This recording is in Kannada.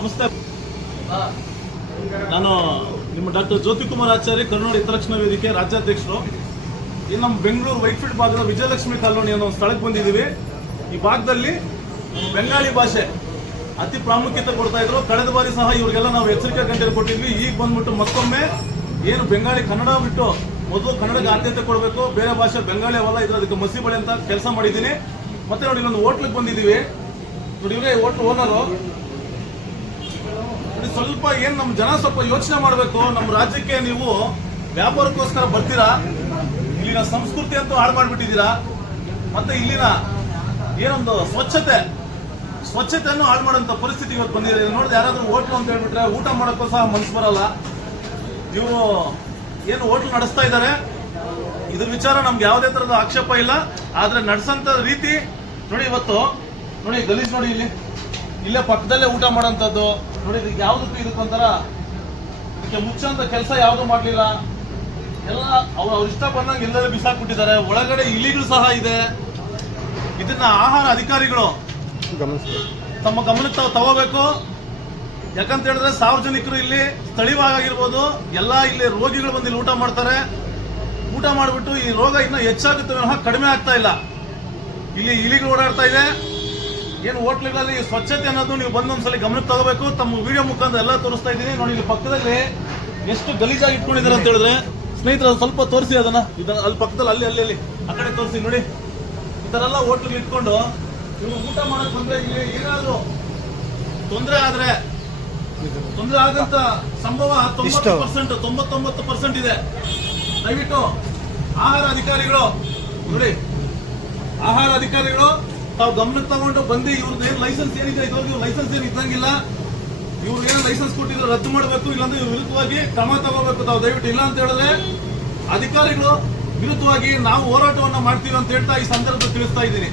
ನಮಸ್ತೆ. ನಾನು ನಿಮ್ಮ ಡಾಕ್ಟರ್ ಜ್ಯೋತಿಕುಮಾರ್ ಆಚಾರ್ಯ, ಕರ್ನಾಟಕ ಹಿತರಕ್ಷಣಾ ವೇದಿಕೆ ರಾಜ್ಯಾಧ್ಯಕ್ಷರು. ಇನ್ನು ನಮ್ಮ ಬೆಂಗಳೂರು ವೈಟ್ಫೀಲ್ಡ್ ಭಾಗದ ವಿಜಯಲಕ್ಷ್ಮಿ ಕಾಲೋನಿ ಅನ್ನೋ ಸ್ಥಳಕ್ಕೆ ಬಂದಿದ್ದೀವಿ. ಈ ಭಾಗದಲ್ಲಿ ಬೆಂಗಾಳಿ ಭಾಷೆ ಅತಿ ಪ್ರಾಮುಖ್ಯತೆ ಕೊಡ್ತಾ ಇದ್ರು. ಕಳೆದ ಬಾರಿ ಸಹ ಇವರಿಗೆಲ್ಲ ನಾವು ಎಚ್ಚರಿಕೆ ಗಂಟೆ ಕೊಟ್ಟಿದ್ವಿ. ಈಗ ಬಂದ್ಬಿಟ್ಟು ಮತ್ತೊಮ್ಮೆ ಏನು ಬೆಂಗಾಳಿ ಕನ್ನಡ ಬಿಟ್ಟು ಮೊದಲು ಕನ್ನಡಕ್ಕೆ ಆದ್ಯತೆ ಕೊಡಬೇಕು, ಬೇರೆ ಭಾಷೆ ಬೆಂಗಾಳಿ ಅವಲ್ಲ, ಇದ್ರ ಅದಕ್ಕೆ ಮಸಿ ಬಳಿ ಅಂತ ಕೆಲಸ ಮಾಡಿದ್ದೀನಿ. ಮತ್ತೆ ನೋಡಿ, ಇಲ್ಲೊಂದು ಹೋಟ್ಲಿಗೆ ಬಂದಿದ್ದೀವಿ. ನೋಡಿ, ಇವರೇ ಹೋಟ್ಲ್ ಓನರು. ಸ್ವಲ್ಪ ಏನ್ ನಮ್ಮ ಜನ ಸ್ವಲ್ಪ ಯೋಚನೆ ಮಾಡಬೇಕು. ನಮ್ಮ ರಾಜ್ಯಕ್ಕೆ ನೀವು ವ್ಯಾಪಾರಕ್ಕೋಸ್ಕರ ಬರ್ತೀರಾ, ಇಲ್ಲಿನ ಸಂಸ್ಕೃತಿ ಅಂತೂ ಹಾಳು ಮಾಡಿಬಿಟ್ಟಿದ್ದೀರಾ. ಮತ್ತೆ ಇಲ್ಲಿನ ಏನೊಂದು ಸ್ವಚ್ಛತೆಯನ್ನು ಹಾಳು ಮಾಡುವಂತ ಪರಿಸ್ಥಿತಿ ಇವತ್ತು ಬಂದಿದೆ. ನೋಡಿದ್ರೆ ಯಾರಾದ್ರೂ ಹೋಟ್ಲು ಅಂತ ಹೇಳ್ಬಿಟ್ರೆ ಊಟ ಮಾಡೋಕ್ಕೂ ಸಹ ಮನಸ್ಸು ಬರಲ್ಲ. ಇವರು ಏನು ಹೋಟ್ಲು ನಡೆಸ್ತಾ ಇದ್ದಾರೆ, ಇದ್ರ ವಿಚಾರ ನಮ್ಗೆ ಯಾವುದೇ ತರದ ಆಕ್ಷೇಪ ಇಲ್ಲ. ಆದ್ರೆ ನಡೆಸಂತ ರೀತಿ ನೋಡಿ, ಇವತ್ತು ನೋಡಿ ಗಲೀಜ್ ನೋಡಿ, ಇಲ್ಲೇ ಪಕ್ಕದಲ್ಲೇ ಊಟ ಮಾಡೋಂಥದ್ದು ನೋಡಿ. ಯಾವ್ದಕ್ಕೂ ಇದಕ್ಕೊಂಥರ ಇದಕ್ಕೆ ಮುಚ್ಚಂತ ಕೆಲಸ ಯಾವ್ದು ಮಾಡ್ಲಿಲ್ಲ. ಎಲ್ಲ ಅವ್ರ ಇಷ್ಟ ಬಂದಂಗೆ ಎಲ್ಲರೂ ಬಿಸಾಕ್ಬಿಟ್ಟಿದ್ದಾರೆ. ಒಳಗಡೆ ಇಲಿಗಳು ಸಹ ಇದೆ. ಇದನ್ನ ಆಹಾರ ಅಧಿಕಾರಿಗಳು ತಮ್ಮ ಗಮನಕ್ಕೆ ತಗೋಬೇಕು. ಯಾಕಂತ ಹೇಳಿದ್ರೆ ಸಾರ್ವಜನಿಕರು ಇಲ್ಲಿ ಸ್ಥಳೀಯವಾಗಿರ್ಬೋದು, ಎಲ್ಲ ಇಲ್ಲಿ ರೋಗಿಗಳು ಬಂದು ಇಲ್ಲಿ ಊಟ ಮಾಡ್ತಾರೆ. ಊಟ ಮಾಡಿಬಿಟ್ಟು ಈ ರೋಗ ಇನ್ನೂ ಹೆಚ್ಚಾಗುತ್ತೆ ವಿನಃ ಕಡಿಮೆ ಆಗ್ತಾ ಇಲ್ಲ. ಇಲ್ಲಿ ಇಲಿಗಳು ಓಡಾಡ್ತಾ ಇದೆ. ಏನು ಹೋಟ್ಲುಗಳಲ್ಲಿ ಸ್ವಚ್ಛತೆ ಅನ್ನೋದು ನೀವು ಬಂದೊಂದ್ಸಲಿ ಗಮನಕ್ಕೆ ತಗೋಬೇಕು. ತಮ್ಮ ವಿಡಿಯೋ ಮುಖಾಂತರ ಎಲ್ಲ ತೋರಿಸ್ತಾ ಇದ್ದೀನಿ. ನೋಡಿ, ಇಲ್ಲಿ ಪಕ್ಕದಲ್ಲಿ ಎಷ್ಟು ಗಲೀಜಾಗಿ ಇಟ್ಕೊಂಡಿದ್ದಾರೆ ಅಂತ ಹೇಳಿದ್ರೆ, ಸ್ನೇಹಿತರು ಸ್ವಲ್ಪ ತೋರಿಸಿ ಅದನ್ನ. ಅಲ್ಲಿ ಪಕ್ಕದಲ್ಲಿ ಅಲ್ಲಿ ಆ ಕಡೆ ತೋರಿಸಿ ನೋಡಿ. ಈ ತರ ಎಲ್ಲ ಹೋಟ್ಲಿಗೆ ಇಟ್ಕೊಂಡು ಇವ್ರು ಊಟ ಮಾಡಕ್ ಬಂದ್ರೆ ಇಲ್ಲಿ ಏನಾದ್ರು ತೊಂದರೆ ಆಗಂತ ಸಂಭವ 99% ಇದೆ. ದಯವಿಟ್ಟು ಆಹಾರ ಅಧಿಕಾರಿಗಳು ನೋಡಿ, ತಾವು ಗಮನಕ್ಕೆ ತಗೊಂಡು ಬಂದು ಇವ್ರದ್ದು ಏನ್ ಲೈಸೆನ್ಸ್ ಏನಿದೆ, ಇವ್ರಿಗೆ ಲೈಸೆನ್ಸ್ ಏನು ಇದ್ದಂಗಿಲ್ಲ. ಇವ್ರು ಏನು ಲೈಸೆನ್ಸ್ ಕೊಟ್ಟಿದ್ರು ರದ್ದು ಮಾಡಬೇಕು, ಇಲ್ಲಾಂದ್ರೆ ಇವ್ರ ವಿರುದ್ಧವಾಗಿ ಕ್ರಮ ತಗೋಬೇಕು ತಾವು ದಯವಿಟ್ಟು. ಇಲ್ಲ ಅಂತ ಹೇಳಿದ್ರೆ ಅಧಿಕಾರಿಗಳು ವಿರುದ್ಧವಾಗಿ ನಾವು ಹೋರಾಟವನ್ನ ಮಾಡ್ತೀವಿ ಅಂತ ಹೇಳ್ತಾ ಈ ಸಂದರ್ಭದಲ್ಲಿ ತಿಳಿಸ್ತಾ ಇದ್ದೀನಿ.